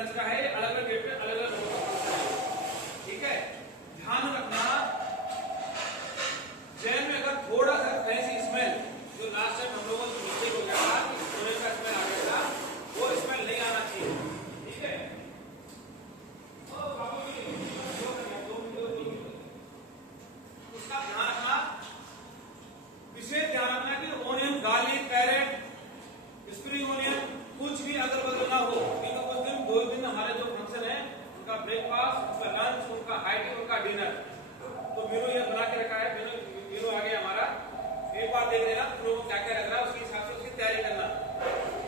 Lunch का है, अलग अलग डेट पे अलग अलग फंक्शन है। ठीक है, ध्यान रखना जैन में अगर थोड़ा सा कहीं से स्मेल, जो लास्ट टाइम हम लोगों को मिस्टेक हो गया था, सोने का स्मेल आ गया था, वो स्मेल नहीं आना चाहिए। ठीक है, उसका ध्यान रखना, विशेष ध्यान रखना कि onion, garlic, carrot, spring onion कुछ भी अगर बदल ना हो, क्योंकि कुछ दिन 2 दिन हमारे जो फंक्शन है उनका ब्रेकफास्ट, उनका लंच, उनका हाई टी, उनका डिनर, तो मेनू ये बना के रखा है। मेनू आ गया हमारा, एक बार देख लेना तुम लोगों को क्या क्या लग रहा है, उसके हिसाब से उसकी तैयारी करना,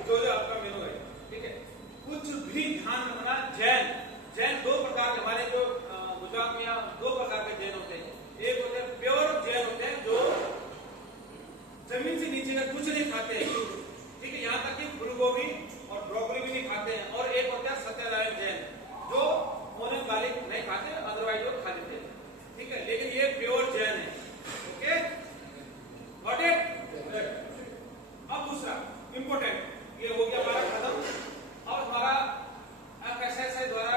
जो जो आपका मेनू है। ठीक है, कुछ भी ध्यान रखना, जैन 2 प्रकार के हमारे जो गुजरात में 2 प्रकार के जैन होते हैं। एक होते हैं प्योर जैन होते हैं जो जमीन से नीचे का कुछ नहीं खाते हैं, ठीक है, यहाँ तक कि फूलगोभी और ब्रोकली भी नहीं खाते हैं। और एक होता है सत्यनारायण जैन जो ऑनियन गार्लिक नहीं खाते, अदरवाइज वो खा लेते हैं। ठीक है, लेकिन ये प्योर जैन है। Okay, got it. अब दूसरा इंपोर्टेंट, ये हो गया हमारा खत्म। अब हमारा FSSAI द्वारा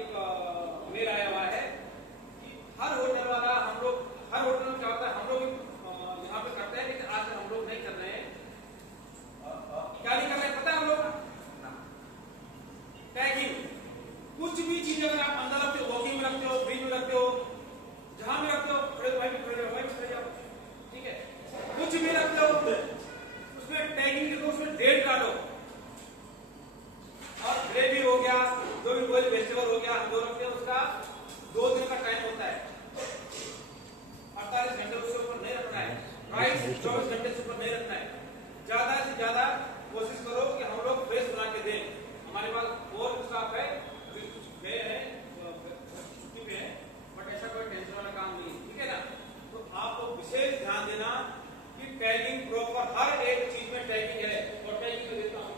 एक मेल आया हुआ है कि हर होटल वाला, हम लोग हर होटल में क्या होता है, हम लोग यहाँ पे करते हैं, लेकिन आज हम लोग नहीं कर रहे हैं। क्या नहीं कर रहे हैं पता है हम लोग? टैगिंग। कुछ भी चीज अगर आप अंदर रखते हो, वॉकिंग में रखते हो, फ्रिज में रखते हो, जहां भी रखते हो, वहीं पे खड़े जाओ। ठीक है, कुछ भी रखते हो उसमें टैगिंग लिखो, उसमें डेट डालो। और ग्रेवी हो गया, जो भी कोई वेजिटेबल हो गया, हम जो रखते हैं उसका 2 दिन का टाइम होता है, 48 घंटे उससे ऊपर नहीं रखना है। राइस 24 घंटे से ऊपर नहीं रखना है। ज्यादा से ज्यादा कोशिश करो कि हम लोग फ्रेश बना के दें। हमारे पास और स्टाफ है, अभी कुछ गए हैं, छुट्टी पे है, बट ऐसा कोई टेंशन वाला काम नहीं है। ठीक है ना, तो आपको विशेष ध्यान देना कि टैगिंग प्रॉपर, हर एक चीज में टैगिंग है। और टैगिंग में देता हूं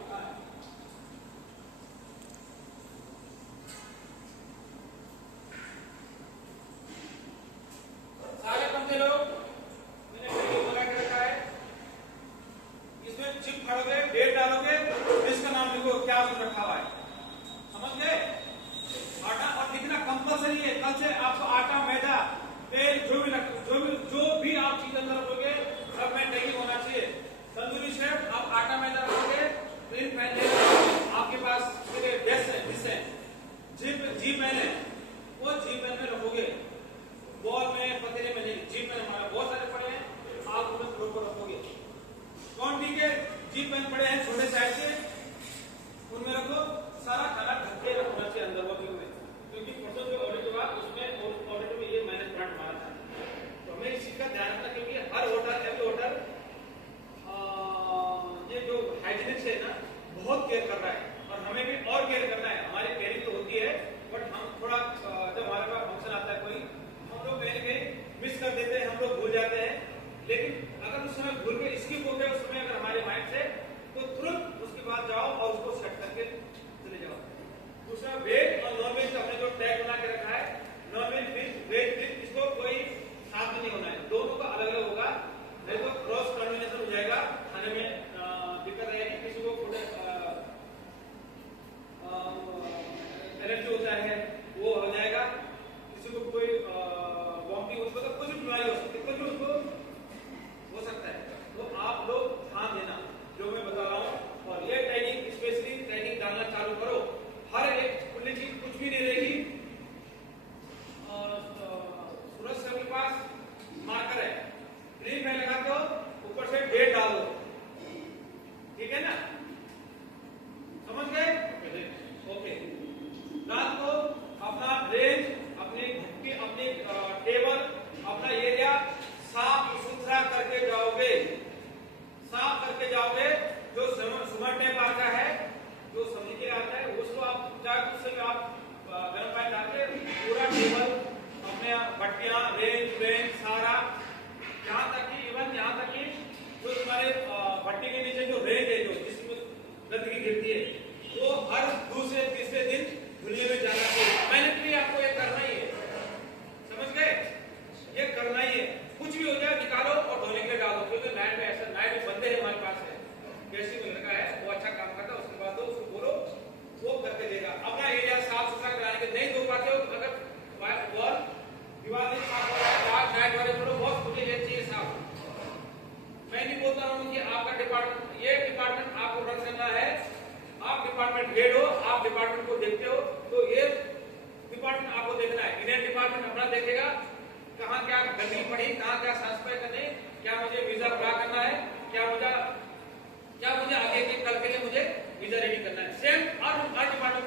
सारे बंदे लोग, मैंने टैगिंग लगा के रखा है, इसमें चिप फाड़ोगे, डेट डालोगे, इसका नाम लिखो, क्या उसमें रखा हुआ है, समझ गए? देगा। अपना एरिया साफ सुथरा कराने के नहीं दो पाते हो, अगर वॉल दीवार नहीं साफ हो रहा है, डार्क नाइट वाले बोलो बहुत मुझे ये चाहिए साफ। मैं नहीं बोलता हूँ कि आपका डिपार्टमेंट, ये डिपार्टमेंट आपको रन करना है, आप डिपार्टमेंट हेड हो, आप डिपार्टमेंट को देखते हो, तो ये डिपार्टमेंट आपको देखना है। इंडियन डिपार्टमेंट अपना देखेगा कहाँ क्या गंदगी पड़ी, कहाँ क्या साफ सफाई करनी, क्या मुझे वीजा पूरा करना है, क्या मुझे आगे के कल के लिए मुझे वीजा रेडी करना है। सेम और हर डिपार्टमेंट